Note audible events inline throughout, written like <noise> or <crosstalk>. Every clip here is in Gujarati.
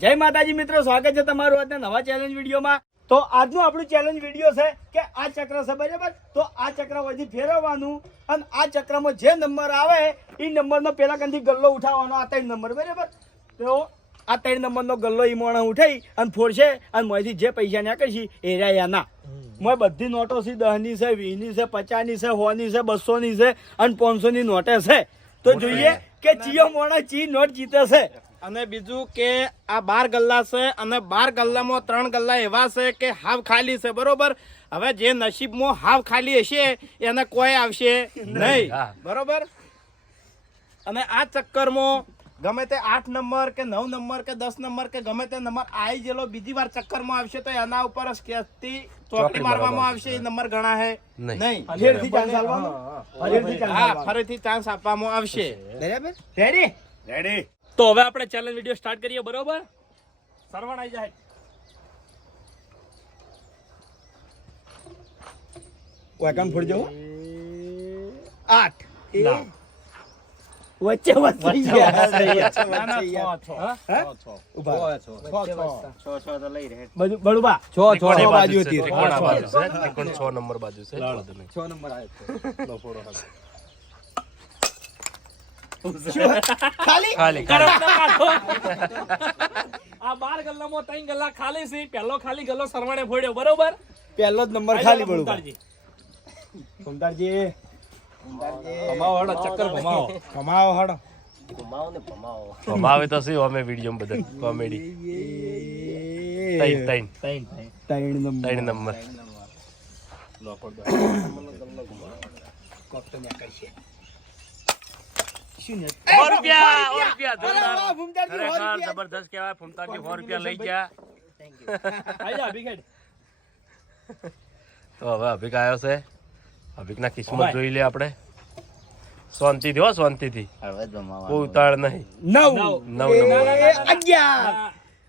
જય માતાજી મિત્રો સ્વાગત છે તમારું આજના નવા ચેલેન્જ વિડીયોમાં. તો આજનું આપણું ચેલેન્જ વીડિયો છે કે આ ચક્ર છે બરાબર? તો આ ચક્ર વધી ફેરવવાનું અને આ ચક્રમાં જે નંબર આવે એ નંબરનો પેલા કંથી ગલ્લો ઉઠાવવાનો આ ત્રણ નંબર બરાબર? તો આ ત્રણ નંબરનો ગલ્લો એ મોણે ઉઠાઈ અને ફોડશે અને મોંથી જે પૈસા નાખે એ રહ્યા મોય બધી નોટો છે દહની છે વીસની છે પચાસની છે સોની છે બસોની છે અને પાંચસોની નોટે છે. તો જોઈએ કે ચિયો મોણા ચી નોટ જીતે છે. અને બીજું કે આ બાર ગલ્લા છે અને બાર ગલ્લામાં ત્રણ ગલ્લા એવા છે કે હાવ ખાલી છે બરોબર? હવે જે નસીબમાં હાવ ખાલી હશે એને કોઈ આવશે નહીં. બરોબર? અને આ ચક્કરમાં ગમે તે આઠ નંબર કે નવ નંબર કે દસ નંબર કે ગમે તે નંબર આવી ગયેલો બીજી વાર ચક્કરમાં આવશે તો એના ઉપર કેસથી ચોકડી મારવામાં આવશે. એ નંબર નહીં. ચાન્સ હા આલવાનો. ફરીથી ચાન્સ આપવામાં આવશે. બરાબર? રેડી રેડી તો હવે આપણે ચેલેન્જ વીડિયો સ્ટાર્ટ કરીએ બરોબર? સરવણ આવી જાય. વાયકામ ફોડ જવું? આઠ. વચ્ચે બાજુ છે ખાલી? ખાલી. આ બાર ગલ્લામાં ત્રણ ગલ્લા ખાલી છે. પહેલો ખાલી ગલ્લો સરવાણે ફોડ્યો. બરોબર? પહેલો જ નંબર ખાલી જાઓ સુંદરજી ચક્કર. કમાવો હડો. ભમાવે તો શું? અમે વીડિયો બધા કોમેડી ત્રણ ત્રણ. ત્રણ, ત્રણ. ત્રણ નંબર. ત્રણ નંબર. <coughs> શું ને? સો રૂપિયા સો રૂપિયા જોરદાર. વાહ, ભૂમતાળજી, સો ખરેખર જબરદસ્ત કહેવાય ફૂમતાજી સો રૂપિયા લઈ ગયા. તો હવે અભિક આવ્યો છે અભિકના કિસ્મત જોઈ લે આપણે શાંતિથી હો શાંતિથી બહુ ઉતાળ નહીં નવ નવ અગિયાર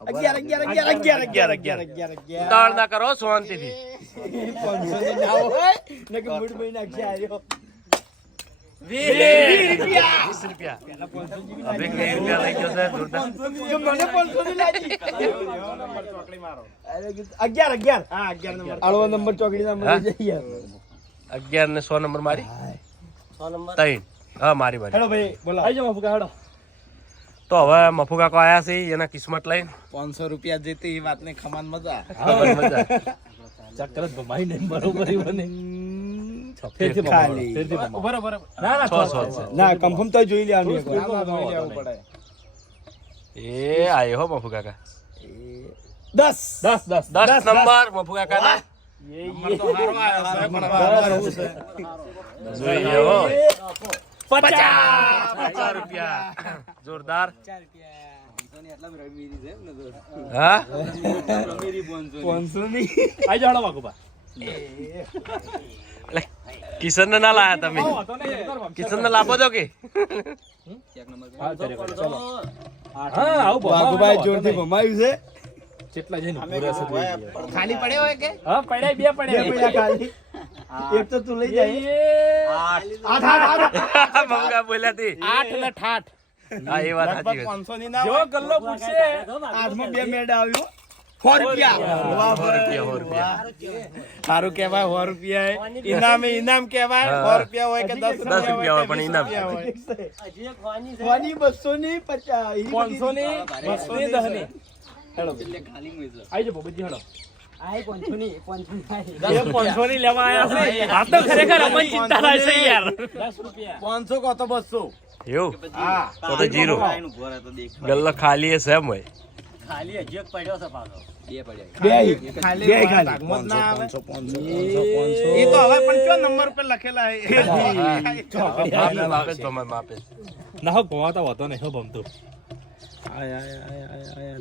અગિયાર અગિયાર અગિયાર અગિયાર અગિયાર અગિયાર અગિયાર અગિયાર ઉતાળ ના કરો શાંતિથી પાંચસો અગિયાર અગિયાર હા અગિયાર નંબર આળવો નંબર ચોકડી ના હા? મળી જઈએ અગિયાર ને સો નંબર મારી ત્રણ હા મારી મારી હેડો ભાઈ બોલો આવી જાઓ, મફુકા, હળો. તો હવે મફુકા કો આયા છે એના કિસ્મત લઈને પાંચસો રૂપિયા જીતી એ વાતને ખમાન મજા મજા <laughs> ચક્કર જ ભમાઈ નહીં, બરોબર. ફેરથી ખાલી બરાબર ના કન્ફર્મ તો જોઈ લેવાનું પડે એ આયો હો મફુ કાકા દસ દસ દસ દસ નંબર મફુ કાકા ના જોરદાર કિશન ના લાયા તમે. કિશન ને લાવો છો કે? ખાલી પડ્યો હોય કે? હા પડ્યા બે પડ્યા. ખાલી. એક તો તું લઈ જાય. આઠ. આઠ મંગા બોલ્યા તે. આઠ ને ઠાઠ. હા એ વાત સાચી જો ગલ્લો પૂછશે. આઠમાં બે મેડ આવ્યો. સો રૂપિયા. સો રૂપિયા સારું કેવાય સો ઇનામ કેવાય સો રૂપિયા હોય કે દસ પાંચસો કો તો બસો. તો ખાલી હશે એમ હોય. ખાલી હજી એક પડ્યો છે પાછો. બે પડ્યા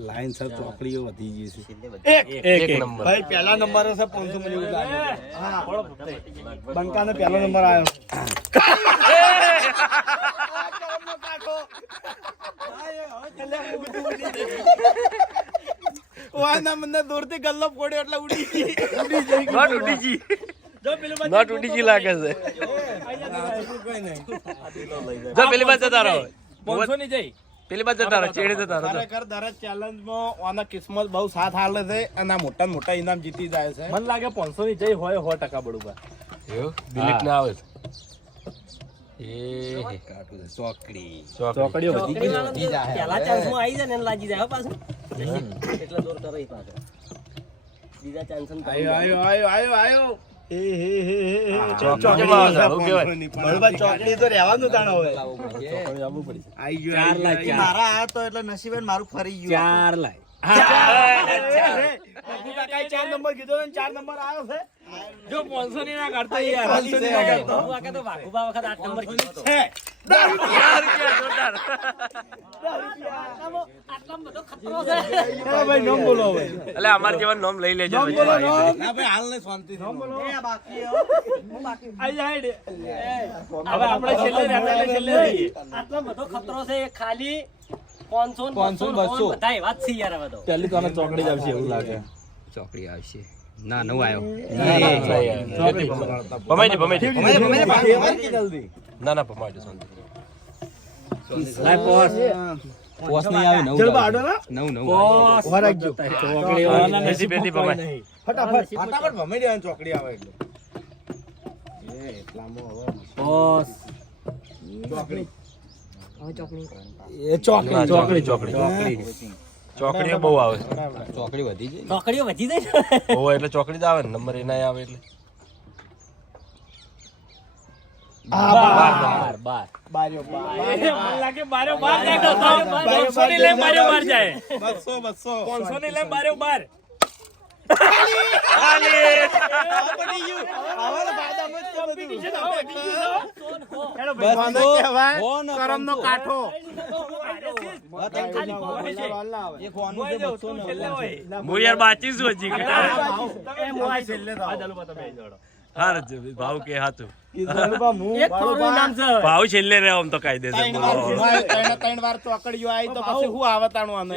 લાઈન સર ચોકડીઓ વધી ગઈ છે. એક નંબર. ભાઈ પહેલા નંબર છે પાંચસો મને એવું લાગે બંકા ને પહેલો નંબર આવ્યો. વાના મને દૂરથી ગલ્લો ફોડ્યો એટલે ઉડી ગઈ. નોટ ઉડી જી નોટ ઉડી જી લાગે છે. જો પેલી બાજુ જતા રહો. પાંચસો ની જઈ પેલી બાજુ જતા રહો ચેડે જતા રહો ખરેખર દરેક ચેલેન્જમાં આના કિસ્મત બહુ સાથ હાલે છે અને મોટા મોટા ઇનામ જીતી જાય છે. મને લાગે પાંચસો ની જઈ હોય સો ટકા બરોબર એવું? દિલીપ ના આવે ચોકડી. ચોકડીઓ બધી પહેલા ચાન્સમાં આવી જાય ને લાગી જાય પાછું. એટલે દૂર તો રહી પાછો બીજા ચાન્સ આવ્યો આવ્યો આવ્યો આવ્યો આયો એ હે હે હે હે ચોકડી માં આવે, આવું કહેવાય. બળવા ચોકડી તો રહેવાનું તાણ હવે ચોકડીઓ આવવું પડશે આઈ ગયો આઈ ગયો, આઈ ગયો. મારા આ તો એટલે નસીબે મારું ફરી ગયું ચાર લાય ચાર નંબર કીધો ચાર નંબર આવ્યો છે જો પાંચસો ની ના કાઢતો યાર પાંચસો ની ના કાઢતો. હું તો વાઘુબા વખત આઠ નંબર કીધો હતો. છે આટલામાં બધો ખતરો છે ચાલો ભાઈ નામ બોલો હવે. એટલે અમાર જેવા નામ લઈ લેજો. ખાલી પાંચસો પાંચસો બસો. બધા એવા જ છે યાર હવે તો. પહેલી તો ચોકડી જ આવશે એવું લાગે. ચોકડી આવશે. ના નવું આવ્યો. ભમાઈ જા, ભમાઈ ના ના ભમાઈ જા, શાંતિ. પોસ. નહીં આવે નવ ચલ બાડો ના નવું નવું ઊભા રાખજો. ચોકડીઓના બેસી બેસી ભમાઈ. ફટાફટ ફટાફટ ભમાઈ દેવાની ચોકડી આવે એટલે. એ ચોકડી. ના, ચોકડી. ચોકડી. ચોકડીઓ બહુ આવે. ચોકડી વધી જાય નોકરીઓ વધી જાય ને? બહુ એટલે ચોકડી જ આવે ને. નંબર એના આવે એટલે. બાર બાર. બાર્યો બાર લાગે બારે બાર જાય તો ની લઈને બારે બાર જાય બસો બસો પાંચસો ની લઈને બારે બાર બાચી છું હજી હાર ભાવ કે છેલ્લે આમ તો ત્રણ વાર આવી પછી હું આવતાણું આને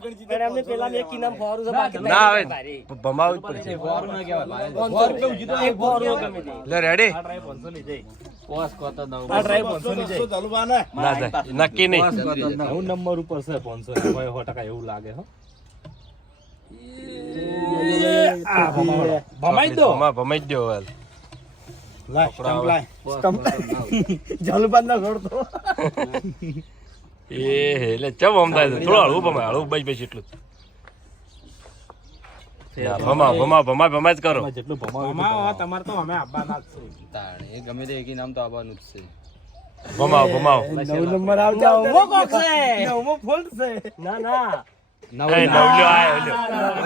પણ પેલા એક ઇનામ ફોરું છે બાકી ના આવે ભમાવું જ પડશે. એક ફોરું ગમે તે લે રેડી આ ટ્રાય પાંચસો ની જઈ. પોસ કોતો દઉં આ ટ્રાય પાંચસો ની જઈ. બસો જલવાને. ના જાય નક્કી નહીં. નવ. નંબર ઉપર છે પાંચસો સો ટકા એવું લાગે હો. ભમાઈ દો. ભમાઈ દો હાલ. લાય સ્ટમ્પ લાય. સ્ટમ્પ જલબાદ ના છોડતો એ એટલે ચમ થોડું હળવું ભમાય હળવું બસ બસ એટલું ભમા ભમા ભમા ભમા જ કરો. જેટલું ભમાવો. તમારે તો અમે આપવાના જ છે. તાણ ગમે તે એક નામ તો આવવાનું જ છે. ભમાવ ભમાવ. નવ નંબર આવતા નવમો કોક છે. નવમો ફોલ્ટ છે. ના ના. નવ એ નવલ્યો આયો, લ્યો.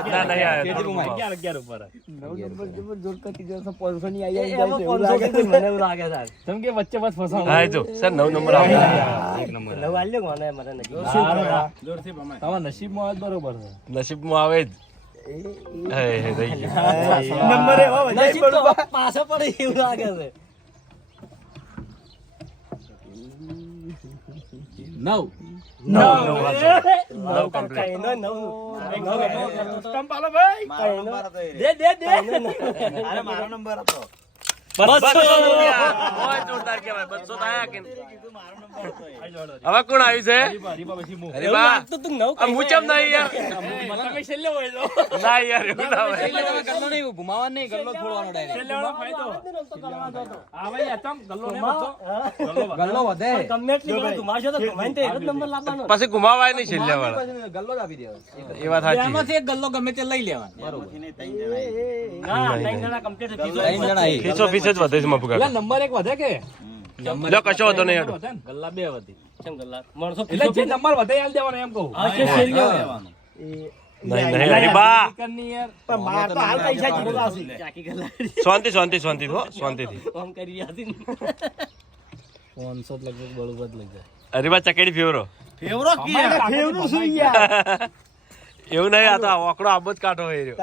ના નહીં આયો. અગિયાર અગિયાર ઉપર. નવ નંબર જબર જોર કરી જશે પાંચસો ની આઈ એ- આવી જો સર નવ નંબર આવે એક નંબર નવ આલ્યો કોને મને નથી જોરથી ભમાય. તમારા નસીબમાં આવે તો બરોબર છે. નસીબમાં આવે જ. હે, હે, નંબર એવા નસીબ તો પાછો પડે એવું લાગે છે. નવ. નવ. ભાઈ દે દે દે. મારો નંબર હતો. હવે કોણ આવ્યું છે? અરે એવું બા લાગતું તું નવ આ હું ચમ નહીં યાર. <laughs> તમે છેલ્લે હોય તો. ના યાર એવું ના હોય. ગલ્લો ઘુમાવા નહીં છોડવાનો વધે. પછી ગુમાવાય નહીં છેલ્લે વાળો. ગલ્લો જ આપી દેવાનો. એ વાત સાચી. એક ગલ્લો ગમે તે લઈ લેવાનો. બરોબર. ત્રણ જણા. ફીસ જ વધે છે મફુ કાકા. નંબર એક વધે કે? લો કશો વધો નહીં હેડો. ગલ્લા બે વધી. કેમ ગલ્લા? માણસો એટલે જે નંબર વધે યાદ દેવાનો એમ કહું. હા, છે, છે, છે. નહીં નહીં અરે બા. ની યાર. પણ માર તો હાલ પૈસા જીતતા છે. ચાકી ગલ્લા શાંતિ શાંતિ શાંતિ હો શાંતિથી. કામ કરી રહ્યા છે ને. પાંચસો લગભગ બરોબર લઈ જાય. અરે બા ચકેડી ફેવરો. ફેવરો કી શું યાર? <laughs> એવું નહીં આ તો ઓકડો આબો જ કાઢો રહ્યો.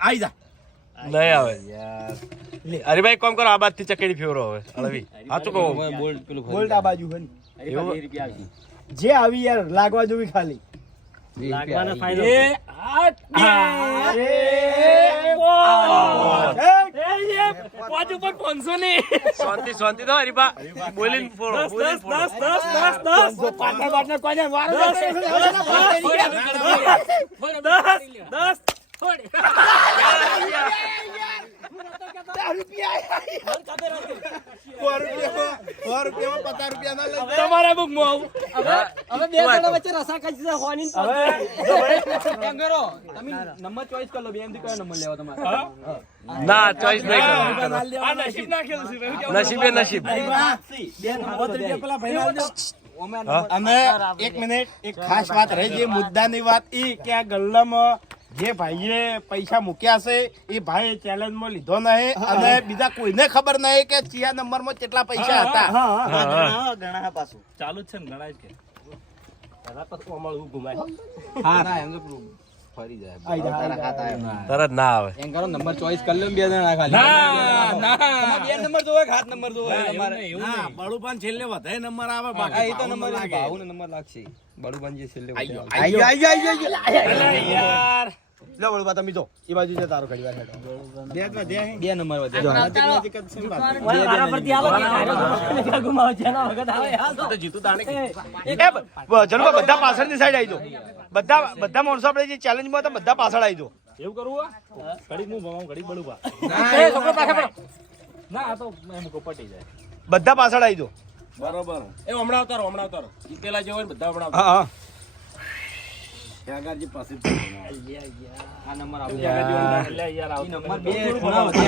આઈ જા. નહીં આવે અરે ભાઈ કોમ કરો આ બાદથી ચકેડી ફેવરો હવે હળવી સાચું કહું બોલ્ટ પેલું બોલ્ટ આ બાજુ હન. જે આવી યાર લાગવા જોવી ખાલી લાગવાના ફાયદો એ આ એ, પાંચ ઉપર પાંચસો ની શાંતિ શાંતિ તો હરીબા બોલીને ફોડો દસ દસ દસ દસ દસ દસ પાટણ બાટણ કોઈને દસ દસ દસ ના તમારા બુકમાં આવું. હવે બે જણા વચ્ચે રસા ખાઈ છે હોની ને એમ કરો તમે નંબર ચોઈસ કરી લો બે એમથી કયો નંબર લેવો તમારે? ના ચોઈસ નહીં કરો. આ નસીબ છે અને એક મિનિટ એક ખાસ વાત રહી ગઈ મુદ્દાની વાત ઈ કે આ ગલ્લામાં જે ભાઈએ પૈસા મૂક્યા છે એ ભાઈ ચેલેન્જમાં લીધો નહીં. અને બીજા કોઈને ખબર નહીં કે ચિયા નંબરમાં કેટલા પૈસા હતા. ચાલુ જ છે ને ગણાય જ કે. એના પછી અમારું ઘુમાય હા. ના એમ તો ફરી જાય. તરત ના આવે. એમ નંબર ચોઈસ કરી લો બે જણા ખાલી. ના, ના. બે નંબર જોવે હાથ નંબર જોવે? નહીં. બળુપાન છેલ્લે વધારે નંબર આવે હા, એ તો નંબર ભાવનો નંબર લાગશે. બળુભાઈ જે છેલ્લે યાર. લો બળુબા તમે જો એ બાજુ છે તારો ઘડી વાર હેઠો. બે વધ્યા બે નંબર વધે નજીક નજીક જ છે ને પાછું. ઓય મારા પરથી આલો કે ગુમાવ એના વખત આવે હાલ તો. જીતુ તાણે કે. એ જનકો બધા પાછળની સાઈડ આવી જો બધા બધા માણસો આપણે જે ચેલેન્જમાં હતા બધા પાછળ આવી જો એવું કરવું આ ઘડીક હું ભમાવું ઘડી બળું બા એ છોકરો પાછળ પડો. ના આ તો એમ કોપટી જાય. બધા પાછળ આવી જો બરોબર. એ હમણાં અવતારો હમણાં અવતારો પેલા જે હોય બધા હમણાં હા હા. ત્યાગાજી પાસે આ નંબર આપજો. એટલે યાર આવતો નંબર બે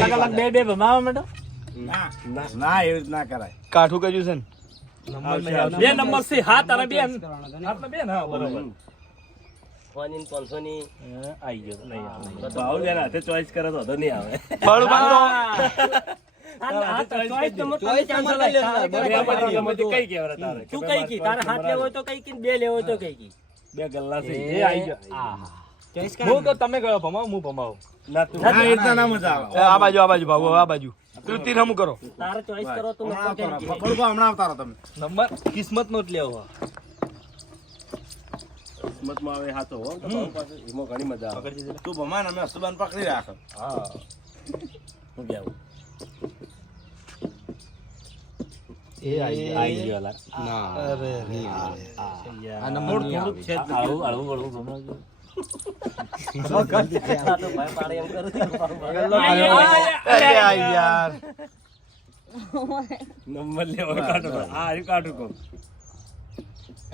અલગ અલગ બે બે ભમાવા માંડો ના. ના, ના ના કરાય. કાઠું કર્યું છે ને. બે નંબર છે હાથ અને બે હાથ બે ને બરોબર. હોની પાંચસો ની. આઈ ગયો નહીં ભાવ બેન હાથે ચોઈસ કરે તો નહીં આવે. બળુબા તો. હાથ તું કઈ કી? તારે લેવો હોય તો કઈ કી? બે લેવો હોય તો કઈ કી? બે ગલ્લા થઈ એ આઈ ગયો. હું તો તમે ગયો ભમાવ હું ભમાવ. ના તું ના, એ ના મજા આવે. આ બાજુ આ બાજુ ભાગો આ બાજુ. તું તીર હમું કરો. તારે ચોઈસ કરો તો નંબર હમણાં હમણાં તમે. નંબર? કિસ્મત નો જ લેવો. કિસ્મતમાં આવે હાથો હો તો પાસે એમાં ઘણી મજા આવે. તું ભમાન અમે અસુબાન પકડી રાખ. હા. હું ગયા એ આઈ આઈ ગયો લા ના. અરે આ નંબર. આળું આળું આળું લેવા કાઢો આ કાઢું કહું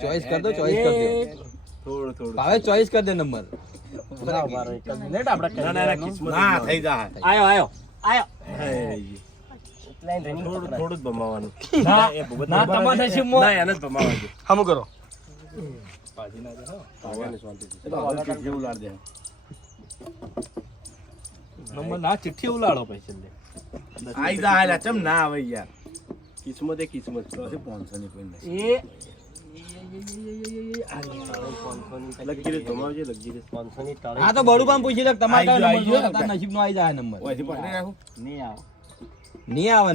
ચોઈસ કર દો ચોઈસ કર દો. થોડું થોડું. હવે ચોઈસ કર દે નંબર. ના ના ના ના થઈ જાય આયો આયો આયો. થોડું થોડું જ ભમાવાનું ના એ ભગત ના તમારે નસીબમાં ના એને જ ભમાવાનું હમું કરો જેવું લાડ દે નંબર ના ચિઠ્ઠી ઉલાડો પૈસા લે આઈ જા હાલ્યા ચમ ના આવે યાર કિસ્મત એ કિસ્મત તો પાંચસો ની કોઈ નહીં એ હા તો બડું પૂછી લે તમારે નસીબ નો આવી જાય નંબર નહીં આવે નહીં આવે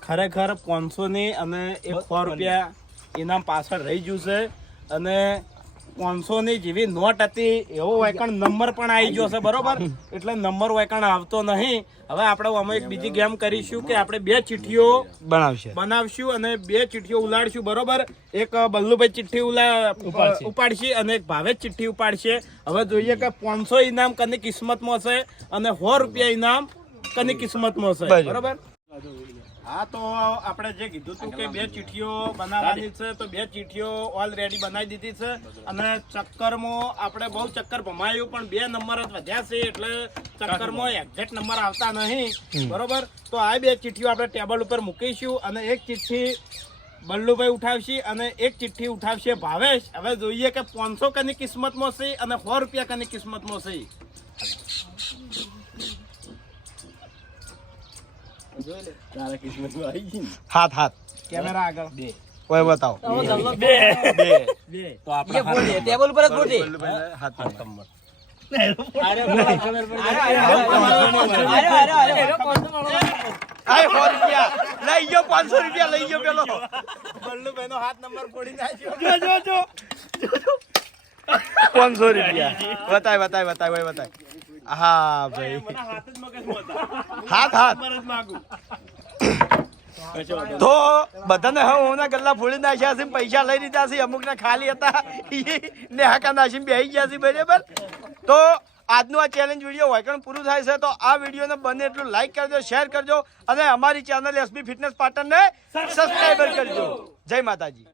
ખરેખર પાંચસો ની અને એક સો રૂપિયા ઇનામ પાછળ રહી ગયું છે. અને પાંચસો ની જેવી નોટ હતી એવો વાયકણ નંબર પણ આવી ગયો છે બરોબર? એટલે નંબર વાયકણ આવતો નહીં. હવે આપણે અમે એક બીજી ગેમ કરીશું કે આપણે બે ચિઠ્ઠીઓ બનાવશું. બનાવશું અને બે ચિઠ્ઠીઓ ઉલાડશું બરોબર? એક બલ્લુભાઈ ચિઠ્ઠી ઉલા ઉપાડશે. અને એક ભાવેશ ચિઠ્ઠી ઉપાડશે. હવે જોઈએ કે પાંચસો ઇનામ કની કિસ્મતમાં છે અને સો રૂપિયા ઇનામ કની કિસ્મતમાં છે બરાબર. હા તો આપણે જે કીધું હતું કે બે ચિઠ્ઠીઓ બનાવવાની છે તો બે ચિઠ્ઠીઓ ઓલરેડી બનાવી દીધી છે. અને ચક્કરમાં આપણે બહુ ચક્કર ભમાયું પણ બે નંબર જ વધ્યા છે એટલે ચક્કરમાં એક્ઝેક્ટ નંબર આવતા નહીં. બરોબર? તો આ બે ચિઠ્ઠીઓ આપણે ટેબલ ઉપર મૂકીશું અને એક ચિઠ્ઠી બલ્લુભાઈ ઉઠાવશે અને એક ચિઠ્ઠી ઉઠાવશે ભાવેશ. હવે જોઈએ કે પાંચસો કની કિસ્મતમાં છે અને સો રૂપિયા કની કિસ્મતમાં છે. તારા કિસ્મતમાં આવી ગઈ હાથ હાથ. કેમેરા આગળ. ઓય બતાવો. બે. બે. બે. તો આપણે ટેબલ પર જ ગોઠે. હાથ નંબર. આય સો રૂપિયા. લઈ ગયો પાંચસો રૂપિયા લઈ ગયો પેલો. બલ્લુભાઈ નો હાથ નંબર ફોડી નાખ્યો જો જો જો. પાંચસો રૂપિયા. બતાય બતાય બતાય ભાઈ બતાય. હા ભાઈ. હાથ હાથ. તો બધાને હવે ઓના ગલ્લા ફોડી નાખ્યા છે, પૈસા લઈ લીધા છે અમુક ને ખાલી હતા. ને હાકા નાસીને બેસી ગયા છે, બરાબર? તો આજનું આ ચેલેન્જ વીડિયો વાયકણ પૂરું થાય છે, તો આ વિડીયોને બને એટલું લાઈક કરજો શેર કરજો, અને અમારી ચેનલ એસબી ફિટનેસ પાટણને સબસ્ક્રાઈબર કરજો. જય માતાજી.